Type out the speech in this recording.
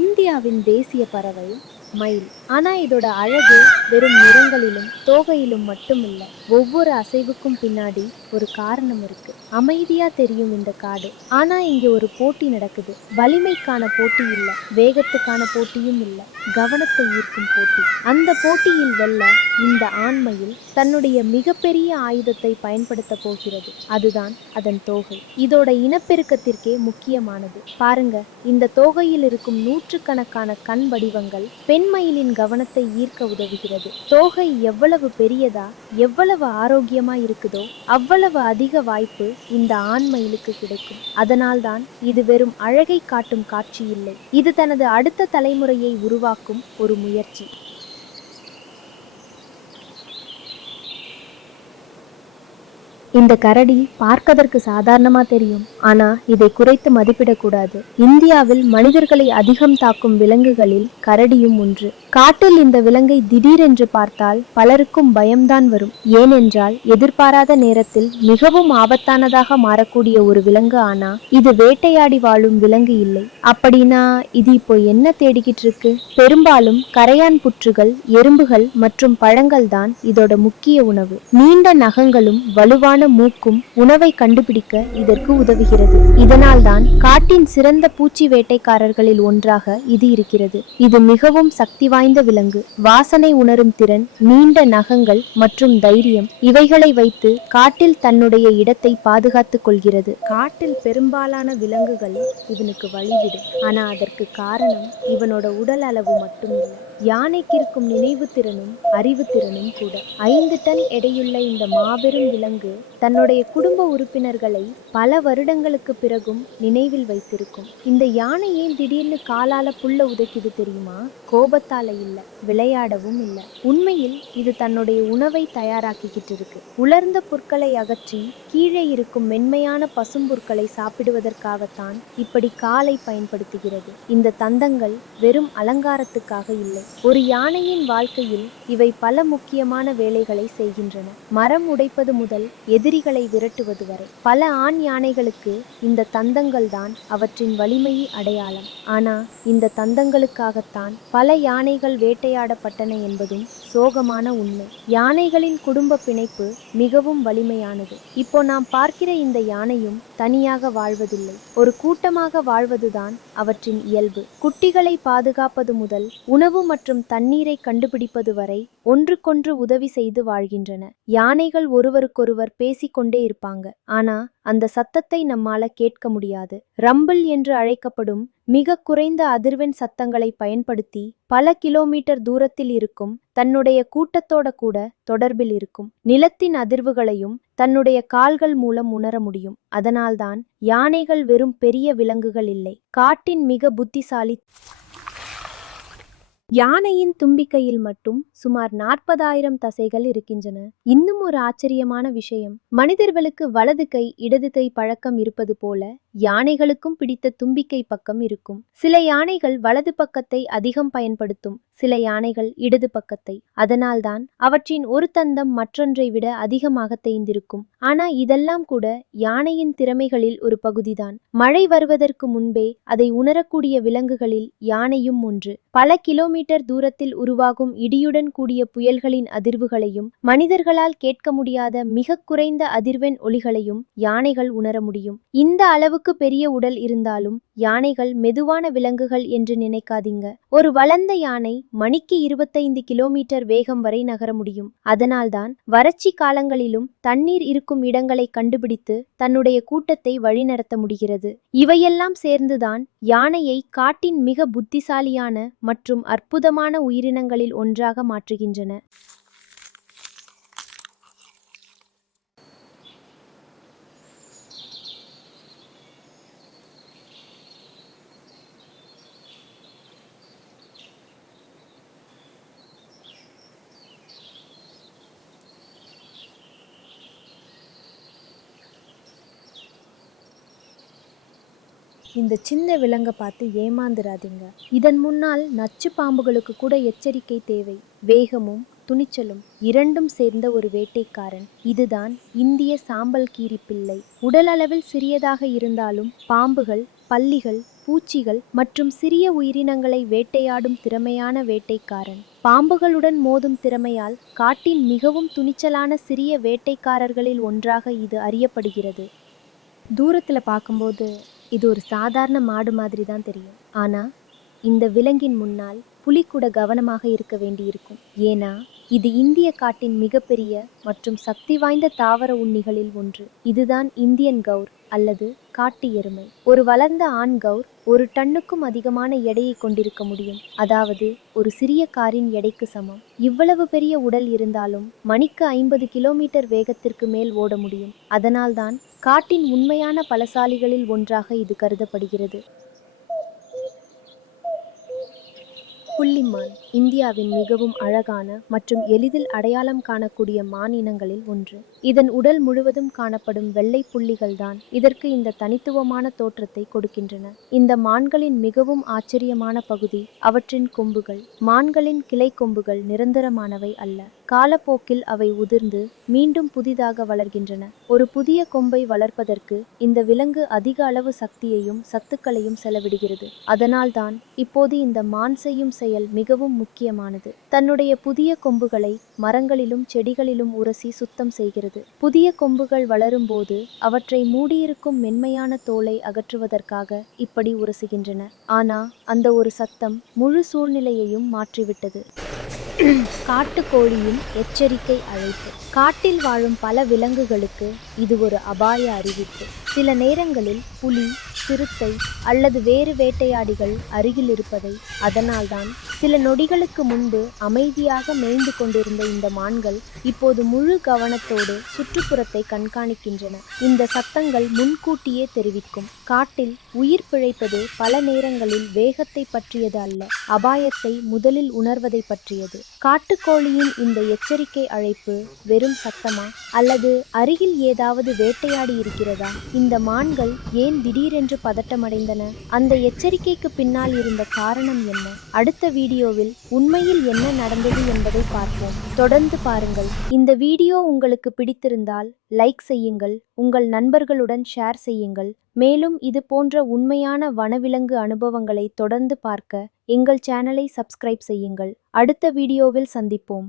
இந்தியாவின் தேசிய பறவை மயில். ஆனா இதோட அழகு வெறும் நிறங்களிலும் தோகையிலும் மட்டுமில்ல. ஒவ்வொரு அசைவுக்கும் பின்னாடி ஒரு காரணம் இருக்கு. அமைதியா தெரியும் இந்த காடு, ஆனா இங்க ஒரு போட்டி நடக்குது. வலிமைக்கான போட்டி இல்ல, வேகத்துக்கான போட்டியும் இல்ல, கவனத்தை ஈர்க்கும் போட்டி. அந்த போட்டியில் வெல்ல இந்த ஆண்மயில் தன்னுடைய மிகப்பெரிய ஆயுதத்தை பயன்படுத்த போகிறது. அதுதான் அதன் தோகை. இதோட இனப்பெருக்கத்திற்கே முக்கியமானது. பாருங்க, இந்த தோகையில் இருக்கும் நூற்றுக்கணக்கான கண் வடிவங்கள் பெண்மயிலின் கவனத்தை ஈர்க்க உதவுகிறது. தோகை எவ்வளவு பெரியதா, எவ்வளவு ஆரோக்கியமா இருக்குதோ அவ்வளவு அதிக வாய்ப்பு இந்த ஆண் மயிலுக்கு கிடைக்கும். அதனால்தான் இது வெறும் அழகை காட்டும் காட்சி இல்லை, இது தனது அடுத்த தலைமுறையை உருவாக்கும் ஒரு முயற்சி. இந்த கரடி பார்க்கதற்கு சாதாரணமா தெரியும், ஆனா இதை குறைத்து மதிப்பிடக்கூடாது. இந்தியாவில் மனிதர்களை அதிகம் தாக்கும் விலங்குகளில் கரடியும் ஒன்று. காட்டில் இந்த விலங்கை திடீரென்று பார்த்தால் பலருக்கும் பயம்தான் வரும். ஏனென்றால் எதிர்பாராத நேரத்தில் மிகவும் ஆபத்தானதாக மாறக்கூடிய ஒரு விலங்கு. ஆனா இது வேட்டையாடி வாழும் விலங்கு இல்லை. அப்படின்னா இது இப்போ என்ன தேடிக்கிட்டு இருக்கு? பெரும்பாலும் கரையான் புற்றுகள், எறும்புகள் மற்றும் பழங்கள் தான் இதோட முக்கிய உணவு. நீண்ட நகங்களும் வலுவான மூக்கும் உணவை கண்டுபிடிக்க இதற்கு உதவுகிறது. இதனால்தான் காட்டின் சிறந்த பூச்சி வேட்டைக்காரர்களில் ஒன்றாக இது இருக்கிறது. இது மிகவும் சக்தி வாய்ந்த விலங்கு. வாசனை உணரும் திறன், நீண்ட நகங்கள் மற்றும் தைரியம், இவைகளை வைத்து காட்டில் தன்னுடைய இடத்தை பாதுகாத்துக் கொள்கிறது. காட்டில் பெரும்பாலான விலங்குகள் இவனுக்கு வழிவிடும், ஆனா அதற்கு காரணம் இவனோட உடல் அளவு மட்டும் இல்லை, யானைக்கு இருக்கும் நினைவு திறனும் அறிவு திறனும் கூட. 5 டன் எடையுள்ள இந்த மாபெரும் விலங்கு தன்னுடைய குடும்ப உறுப்பினர்களை பல வருடங்களுக்கு பிறகும் நினைவில் வைத்திருக்கும். இந்த யானை ஏன் திடீர்னு காலால புல்ல உதைக்குது தெரியுமா? கோபத்தால இல்ல, விளையாடவும் இல்ல. உண்மையில் இது தன்னுடைய உணவை தயாராக்கிக்கிட்டு இருக்கு. உலர்ந்த புற்களை அகற்றி கீழே இருக்கும் மென்மையான பசும்புற்களை சாப்பிடுவதற்காகத்தான் இப்படி காலை பயன்படுத்துகிறது. இந்த தந்தங்கள் வெறும் அலங்காரத்துக்காக இல்லை. ஒரு யானையின் வாழ்க்கையில் இவை பல முக்கியமான வேலைகளை செய்கின்றன. மரம் உடைப்பது முதல் எதிரிகளை விரட்டுவது வரை. பல ஆண் யானைகளுக்கு இந்த தந்தங்கள் தான் அவற்றின் வலிமையை அடையாளம். ஆனா இந்த தந்தங்களுக்காகத்தான் பல யானைகள் வேட்டையாடப்பட்டன என்பதும் சோகமான உண்மை. யானைகளின் குடும்ப பிணைப்பு மிகவும் வலிமையானது. இப்போ நாம் பார்க்கிற இந்த யானையும் தனியாக வாழ்வதில்லை, ஒரு கூட்டமாக வாழ்வதுதான் அவற்றின் இயல்பு. குட்டிகளை பாதுகாப்பது முதல் உணவு மற்றும் தண்ணீரை கண்டுபிடிப்பது வரை ஒன்றுக்கொன்று உதவி செய்து வாழ்கின்றன. யானைகள் ஒருவருக்கொருவர் பேசிக்கொண்டே இருப்பாங்க, ஆனா அந்த சத்தத்தை நம்மால கேட்க முடியாது. ரம்பிள் என்று அழைக்கப்படும் மிக குறைந்த அதிர்வெண் சத்தங்களை பயன்படுத்தி பல கிலோமீட்டர் தூரத்தில் இருக்கும் தன்னுடைய கூட்டத்தோட கூட தொடர்பில் இருக்கும். நிலத்தின் அதிர்வுகளையும் தன்னுடைய கால்கள் மூலம் உணர முடியும். அதனால்தான் யானைகள் வெறும் பெரிய விலங்குகள் இல்லை, காட்டின் மிக புத்திசாலி. யானையின் தும்பிக்கையில் மட்டும் சுமார் 40,000 தசைகள் இருக்கின்றன. இன்னும் ஒரு ஆச்சரியமான விஷயம், மனிதர்களுக்கு வலது கை இடது கை பழக்கம் இருப்பது போல யானைகளுக்கும் பிடித்த தும்பிக்கை பக்கம் இருக்கும். சில யானைகள் வலது பக்கத்தை அதிகம் பயன்படுத்தும், சில யானைகள் இடது பக்கத்தை. அதனால்தான் அவற்றின் ஒரு தந்தம் மற்றொன்றை விட அதிகமாக தேய்ந்திருக்கும். ஆனா இதெல்லாம் கூட யானையின் திறமைகளில் ஒரு பகுதிதான். மழை வருவதற்கு முன்பே அதை உணரக்கூடிய விலங்குகளில் யானையும் ஒன்று. பல கிலோமீட்டர் தூரத்தில் உருவாகும் இடியுடன் கூடிய புயல்களின் அதிர்வுகளையும் மனிதர்களால் கேட்க முடியாத மிக குறைந்த அதிர்வெண் ஒலிகளையும் யானைகள் உணர முடியும். இந்த அளவுக்கு பெரிய உடல் இருந்தாலும் யானைகள் மெதுவான விலங்குகள் என்று நினைக்காதீங்க. ஒரு வளர்ந்த யானை மணிக்கு 25 கிலோமீட்டர் வேகம் வரை நகர முடியும். அதனால்தான் வறட்சி காலங்களிலும் தண்ணீர் இருக்கும் இடங்களை கண்டுபிடித்து தன்னுடைய கூட்டத்தை வழிநடத்த முடிகிறது. இவையெல்லாம் சேர்ந்துதான் யானையை காட்டின் மிக புத்திசாலியான மற்றும் அற்புதமான உயிரினங்களில் ஒன்றாக மாற்றுகின்றன. இந்த சின்ன விலங்கை பார்த்து ஏமாந்துராதீங்க. இதன் முன்னால் நச்சு பாம்புகளுக்கு கூட எச்சரிக்கை தேவை. வேகமும் துணிச்சலும் இரண்டும் சேர்ந்த ஒரு வேட்டைக்காரன். இதுதான் இந்திய சாம்பல் கீரி பிள்ளை. உடல் அளவில் சிறியதாக இருந்தாலும் பாம்புகள், பல்லிகள், பூச்சிகள் மற்றும் சிறிய உயிரினங்களை வேட்டையாடும் திறமையான வேட்டைக்காரன். பாம்புகளுடன் மோதும் திறமையால் காட்டின் மிகவும் துணிச்சலான சிறிய வேட்டைக்காரர்களில் ஒன்றாக இது அறியப்படுகிறது. தூரத்துல பார்க்கும்போது இது ஒரு சாதாரண மாடு மாதிரி தான் தெரியும். ஆனா இந்த விலங்கின் முன்னால் புலி கூட கவனமாக இருக்க வேண்டியிருக்கும். ஏன்னா இது இந்திய காட்டின் மிகப்பெரிய மற்றும் சக்தி வாய்ந்த தாவர உண்ணிகளில் ஒன்று. இதுதான் இந்தியன் கௌர் அல்லது காட்டு எருமை. ஒரு வளர்ந்த ஆண் கௌர் 1 டன்னுக்கும் அதிகமான எடையை கொண்டிருக்க முடியும். அதாவது ஒரு சிறிய காரின் எடைக்கு சமம். இவ்வளவு பெரிய உடல் இருந்தாலும் மணிக்கு 50 கிலோமீட்டர் வேகத்திற்கு மேல் ஓட முடியும். அதனால்தான் காட்டின் உண்மையான பலசாலிகளில் ஒன்றாக இது கருதப்படுகிறது. புள்ளிமான் இந்தியாவின் மிகவும் அழகான மற்றும் எளிதில் அடையாளம் காணக்கூடிய மான் இனங்களில் ஒன்று. இதன் உடல் முழுவதும் காணப்படும் வெள்ளை புள்ளிகள்தான் இதற்கு இந்த தனித்துவமான தோற்றத்தை கொடுக்கின்றன. இந்த மான்களின் மிகவும் ஆச்சரியமான பகுதி அவற்றின் கொம்புகள். மான்களின் கிளை கொம்புகள் நிரந்தரமானவை அல்ல. காலப்போக்கில் அவை உதிர்ந்து மீண்டும் புதிதாக வளர்கின்றன. ஒரு புதிய கொம்பை வளர்ப்பதற்கு இந்த விலங்கு அதிக அளவு சக்தியையும் சத்துக்களையும் செலவிடுகிறது. அதனால்தான் இப்போது இந்த மான் செய்யும் செயல் மிகவும் முக்கியமானது. தன்னுடைய புதிய கொம்புகளை மரங்களிலும் செடிகளிலும் உரசி சுத்தம் செய்கிறது. புதிய கொம்புகள் வளரும்போது அவற்றை மூடியிருக்கும் மென்மையான தோலை அகற்றுவதற்காக இப்படி உரசுகின்றன. ஆனா அந்த ஒரு சத்தம் முழு சூழ்நிலையையும் மாற்றிவிட்டது. காட்டுக்கோழியின் எச்சரிக்கை அழைப்பு. காட்டில் வாழும் பல விலங்குகளுக்கு இது ஒரு அபாய அறிவிப்பு. சில நேரங்களில் புலி, சிறுத்தை அல்லது வேறு வேட்டையாடிகள் அருகில் இருப்பதை. அதனால்தான் சில நொடிகளுக்கு முன்பு அமைதியாக மேய்ந்து கொண்டிருந்த இந்த மான்கள் இப்போது முழு கவனத்தோடு சுற்றுப்புறத்தை கண்காணிக்கின்றன. இந்த சத்தங்கள் முன்கூட்டியே தெரிவிக்கும். காட்டில் உயிர் பிழைப்பது பல நேரங்களில் வேகத்தை பற்றியது அல்ல, அபாயத்தை முதலில் உணர்வதை பற்றியது. காட்டுக்கோழியின் இந்த எச்சரிக்கை அழைப்பு வெறும் சத்தமா அல்லது அருகில் ஏதாவது வேட்டையாடி இருக்கிறதா? இந்த மான்கள் ஏன் திடீரென்று பதட்டமடைந்தன? அந்த எச்சரிக்கைக்கு பின்னால் இருந்த காரணம் என்ன? அடுத்த வீடியோவில் உண்மையில் என்ன நடந்தது என்பதை பார்ப்போம். தொடர்ந்து பாருங்கள். இந்த வீடியோ உங்களுக்கு பிடித்திருந்தால் லைக் செய்யுங்கள், உங்கள் நண்பர்களுடன் ஷேர் செய்யுங்கள். மேலும் இது போன்ற உண்மையான வனவிலங்கு அனுபவங்களை தொடர்ந்து பார்க்க எங்கள் சேனலை சப்ஸ்கிரைப் செய்யுங்கள். அடுத்த வீடியோவில் சந்திப்போம்.